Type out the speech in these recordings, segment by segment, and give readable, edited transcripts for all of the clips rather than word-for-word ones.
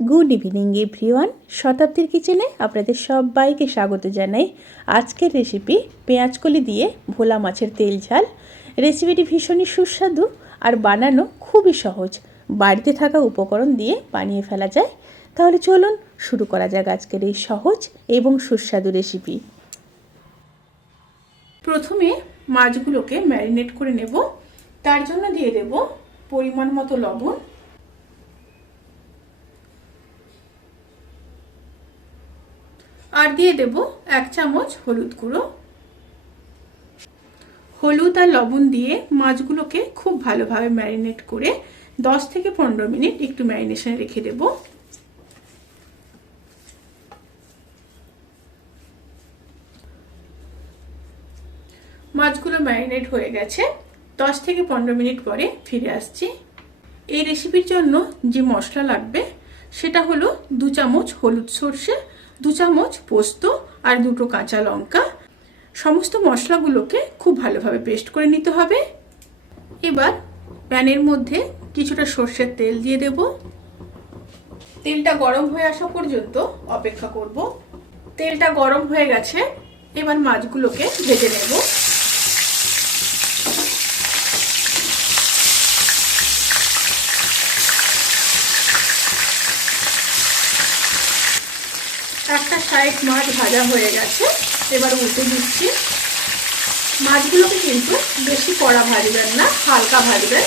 Good evening everyone. শতাব্দীর কিচেনে আপনাদের সবাইকে স্বাগত জানাই। আজকের রেসিপি পেঁয়াজকলি দিয়ে ভোলা মাছের তেল ঝাল। রেসিপিটি ভীষণই সুস্বাদু আর বানানো খুবই সহজ। বাড়িতে থাকা উপকরণ দিয়ে বানিয়ে ফেলা যায়। তাহলে চলুন শুরু করা যাক আজকের এই সহজ এবং সুস্বাদু রেসিপি। প্রথমে মাছগুলোকে ম্যারিনেট করে নেব। তার জন্য দিয়ে দেব পরিমাণ মতো লবণ, আর দিয়ে দেব 1 চামচ হলুদ গুঁড়ো। হলুদ আর লবণ দিয়ে মাছগুলোকে খুব ভালোভাবে ম্যারিনেট করে 10 থেকে 15 মিনিট একটু ম্যারিনেশনে রেখে দেব। মাছগুলো ম্যারিনেট হয়ে গেছে। 10 থেকে 15 মিনিট পরে ফিরে আসছি। এই রেসিপির জন্য যে মশলা লাগবে সেটা হলো 2 চামচ হলুদ সর্ষে, 2 চামচ পোস্ত আর 2টো কাঁচা লঙ্কা। সমস্ত মশলাগুলোকে খুব ভালোভাবে পেস্ট করে নিতে হবে। এবার প্যানের মধ্যে কিছুটা সর্ষের তেল দিয়ে দেব। তেলটা গরম হয়ে আসা পর্যন্ত অপেক্ষা করব। তেলটা গরম হয়ে গেছে। এবার মাছগুলোকে ভেজে নেব। একটা সাইড মাছ ভাজা হয়ে গেছে। এবার উল্টে দিচ্ছি। মাছগুলোকে কিন্তু বেশি কড়া ভাজবেন না, হালকা ভাজবেন।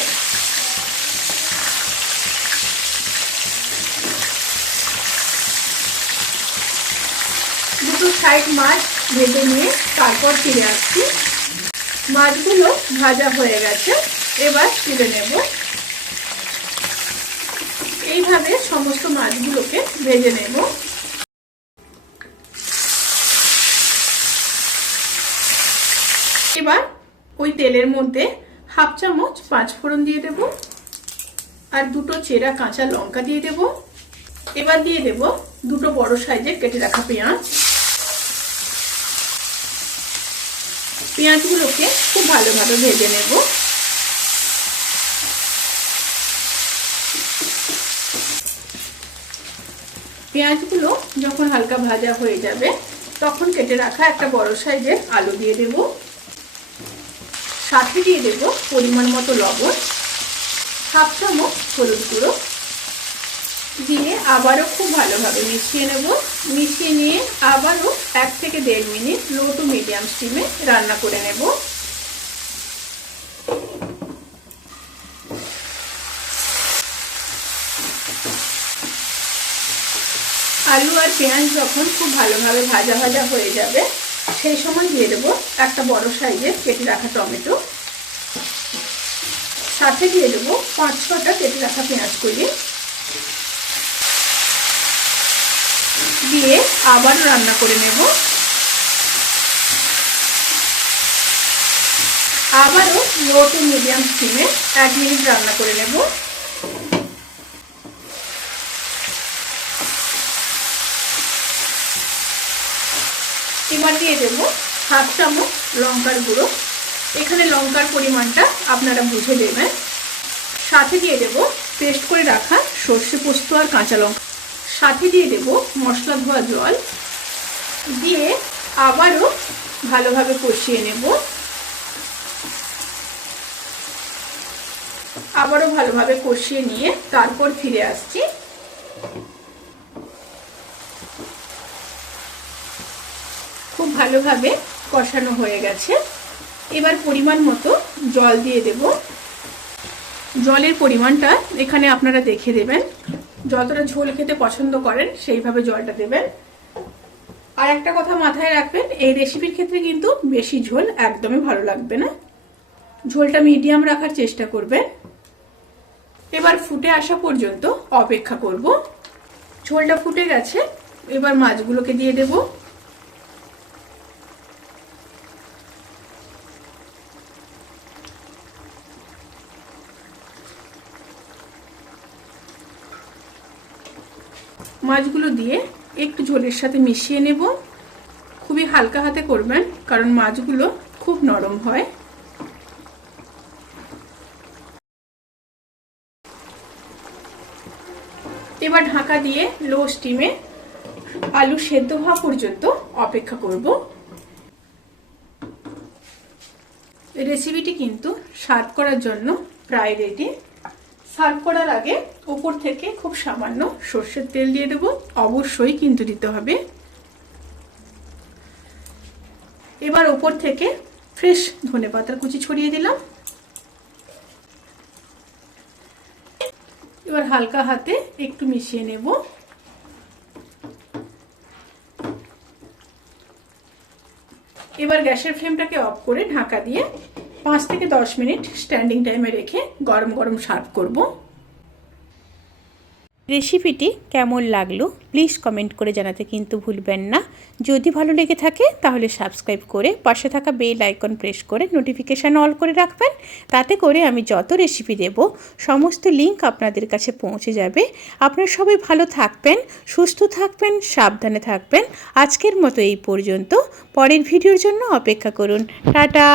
দুটো সাইড মাছ ভেজে নিয়ে তারপর ফিরে আসছি। মাছগুলো ভাজা হয়ে গেছে। এবার তুলে নেব। এইভাবে সমস্ত মাছগুলোকে ভেজে নেব। এবার ওই তেলের মধ্যে 1/2 চামচ 5 ফোড়ন দিয়ে দেব আর 2টো চেরা কাঁচা লঙ্কা দিয়ে দেব। এবার দিয়ে দেব 2টো বড় সাইজের কেটে রাখা পেঁয়াজ। পেঁয়াজগুলোকে খুব ভালোভাবে ভেজে নেব। পেঁয়াজগুলো যখন হালকা ভাজা হয়ে যাবে তখন কেটে রাখা একটা বড় সাইজের আলু দিয়ে দেব। সাথে দিয়ে দেব পরিমাণ মতো লবণ, 1/2 চামচ হলুদ গুঁড়ো দিয়ে আবারও খুব ভালোভাবে মিশিয়ে নেব। মিশিয়ে নিয়ে আবারও 1 থেকে 1.5 মিনিট লো টু মিডিয়াম স্টিমে রান্না করে নেব। আলু আর পেঁয়াজ যখন খুব ভালোভাবে ভাজা ভাজা হয়ে যাবে সেই সময় দিয়ে দেব একটা বড় সাইজের কেটে রাখা টমেটো। সাথে দিয়ে দেব 5-6টা কেটে রাখা পেঁয়াজ কলি দিয়ে আবার রান্না করে নেব। আবারও লো টু মিডিয়াম স্টিমে 1 মিনিট রান্না করে নেব। এবার দিয়ে দেব 1/2 চামচ লঙ্কার গুঁড়ো। এখানে লঙ্কার পরিমাণটা আপনারা বুঝে দেবেন। সাথে দিয়ে দেব পেস্ট করে রাখা সর্ষে পোস্ত আর কাঁচা লঙ্কা। সাথে দিয়ে দেব মশলা ধোয়া জল দিয়ে আবারও ভালোভাবে কষিয়ে নেব। আবারও ভালোভাবে কষিয়ে নিয়ে তারপর ফিরে আসছি। খুব ভালোভাবে কষানো হয়ে গেছে। এবার পরিমাণ মতো জল দিয়ে দেব। জলের পরিমাণটা এখানে আপনারা দেখে দেবেন। যতটা ঝোল খেতে পছন্দ করেন সেইভাবে জলটা দেবেন। আর একটা কথা মাথায় রাখবেন, এই রেসিপির ক্ষেত্রে কিন্তু বেশি ঝোল একদমই ভালো লাগবে না। ঝোলটা মিডিয়াম রাখার চেষ্টা করবেন। এবার ফুটে আসা পর্যন্ত অপেক্ষা করব। ঝোলটা ফুটে গেছে। এবার মাছগুলোকে দিয়ে দেব। মাছগুলো দিয়ে একটু ঝোলের সাথে মিশিয়ে নেব। খুবই হালকা হাতে করবেন কারণ মাছগুলো খুব নরম হয়। এবার এবার ঢাকা দিয়ে লো স্টিমে আলু সেদ্ধ হওয়া পর্যন্ত অপেক্ষা করব। রেসিপিটি কিন্তু সার্ভ করার জন্য প্রায় রেডি। সার্ভ করার আগে উপর থেকে খুব সামান্য সর্ষের তেল দিয়ে দেব, অবশ্যই কিন্তু দিতে হবে। এবার উপর থেকে ফ্রেশ ধনেপাতার কুচি ছড়িয়ে দিলাম। এবার হালকা হাতে একটু মিশিয়ে নেব। এবার গ্যাসের ফ্লেমটাকে অফ করে ঢাকা দিয়ে 5 থেকে 10 মিনিট স্ট্যান্ডিং টাইমে রেখে গরম গরম সার্ভ করব। রেসিপিটি কেমন লাগলো প্লিজ কমেন্ট করে জানাতে কিন্তু ভুলবেন না। যদি ভালো লেগে থাকে তাহলে সাবস্ক্রাইব করে পাশে থাকা বেল আইকন প্রেস করে নোটিফিকেশান অল করে রাখবেন। তাতে করে আমি যত রেসিপি দেব সমস্ত লিঙ্ক আপনাদের কাছে পৌঁছে যাবে। আপনারা সবাই ভালো থাকবেন, সুস্থ থাকবেন, সাবধানে থাকবেন। আজকের মতো এই পর্যন্ত। পরের ভিডিওর জন্য অপেক্ষা করুন। টাটা।